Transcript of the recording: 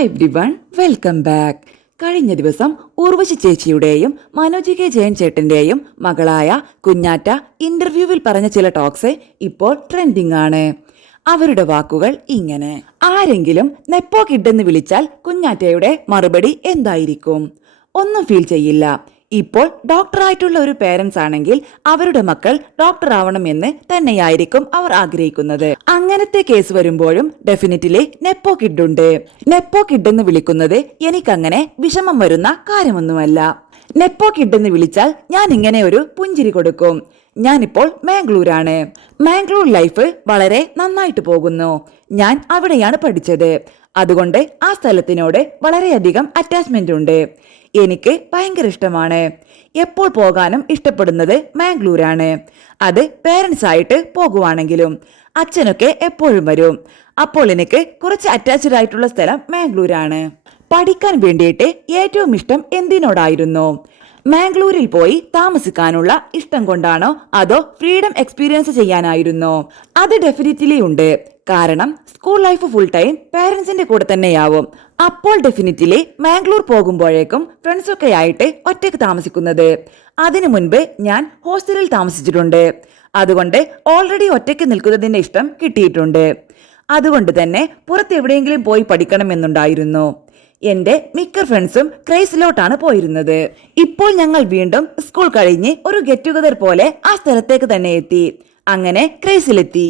Hi everyone, welcome back. കഴിഞ്ഞ ദിവസം Urvashi ചേച്ചിയുടെയും Manoj K Jayan ചേട്ടന്റെയും മകളായ കുഞ്ഞാറ്റ ഇന്റർവ്യൂവിൽ പറഞ്ഞ ചില ടോക്സ് ഇപ്പോൾ ട്രെൻഡിംഗ് ആണ്. അവരുടെ വാക്കുകൾ ഇങ്ങനെ: ആരെങ്കിലും നെപ്പോ കിഡെന്ന് വിളിച്ചാൽ കുഞ്ഞാറ്റയുടെ മറുപടി എന്തായിരിക്കും? ഒന്നും ഫീൽ ചെയ്യില്ല. ഇപ്പോൾ ഡോക്ടറായിട്ടുള്ള ഒരു പേരൻസ് ആണെങ്കിൽ അവരുടെ മക്കൾ ഡോക്ടർ ആവണമെന്ന് തന്നെയായിരിക്കും അവർ ആഗ്രഹിക്കുന്നത്. അങ്ങനത്തെ കേസ് വരുമ്പോഴും ഡെഫിനറ്റ്ലി നെപ്പോ കിഡ് ഉണ്ട്. നെപ്പോ കിഡ് എന്ന് വിളിക്കുന്നത് എനിക്കങ്ങനെ വിഷമം വരുന്ന കാര്യമൊന്നുമല്ല. നെപ്പോ കിഡ് എന്ന് വിളിച്ചാൽ ഞാൻ ഇങ്ങനെ ഒരു പുഞ്ചിരി കൊടുക്കും. ഞാനിപ്പോൾ മാംഗ്ലൂരാണ്. മാംഗ്ലൂർ ലൈഫ് വളരെ നന്നായിട്ട് പോകുന്നു. ഞാൻ അവിടെയാണ് പഠിച്ചത്. അതുകൊണ്ട് ആ സ്ഥലത്തിനോട് വളരെയധികം അറ്റാച്ച്മെന്റ് ഉണ്ട്. എനിക്ക് ഭയങ്കര ഇഷ്ടമാണ്. എപ്പോൾ പോകാനും ഇഷ്ടപ്പെടുന്നത് മാംഗ്ലൂരാണ്. അത് പേരൻസ് ആയിട്ട് പോകുവാണെങ്കിലും അച്ഛനൊക്കെ എപ്പോഴും വരും. അപ്പോൾ എനിക്ക് കുറച്ച് അറ്റാച്ച്ഡ് ആയിട്ടുള്ള സ്ഥലം മാംഗ്ലൂരാണ്. പഠിക്കാൻ വേണ്ടിയിട്ട് ഏറ്റവും ഇഷ്ടം എന്തിനോടായിരുന്നു? മാംഗ്ലൂരിൽ പോയി താമസിക്കാനുള്ള ഇഷ്ടം കൊണ്ടാണോ അതോ ഫ്രീഡം എക്സ്പീരിയൻസ് ചെയ്യാനായിരുന്നോ? അത് ഡെഫിനറ്റ്ലി ഉണ്ട്. കാരണം സ്കൂൾ ലൈഫ് ഫുൾ ടൈം പേരൻസിന്റെ കൂടെ തന്നെയാവും. അപ്പോൾ ഡെഫിനറ്റ്ലി മാംഗ്ലൂർ പോകുമ്പോഴേക്കും ഫ്രണ്ട്സൊക്കെ ആയിട്ട് ഒറ്റയ്ക്ക് താമസിക്കുന്നത്. അതിനു മുൻപ് ഞാൻ ഹോസ്റ്റലിൽ താമസിച്ചിട്ടുണ്ട്. അതുകൊണ്ട് ഓൾറെഡി ഒറ്റയ്ക്ക് നിൽക്കുന്നതിന്റെ ഇഷ്ടം കിട്ടിയിട്ടുണ്ട്. അതുകൊണ്ട് തന്നെ പുറത്ത് എവിടെയെങ്കിലും പോയി പഠിക്കണമെന്നുണ്ടായിരുന്നു. എന്റെ മിക്ക ഫ്രണ്ട്സും ക്രൈസിലോട്ടാണ് പോയിരുന്നത്. ഇപ്പോൾ ഞങ്ങൾ വീണ്ടും സ്കൂൾ കഴിഞ്ഞ് ഒരു ഗെറ്റ് ടുഗദർ പോലെ ആ സ്ഥലത്തേക്ക് തന്നെ എത്തി. അങ്ങനെ ക്രൈസിലെത്തി.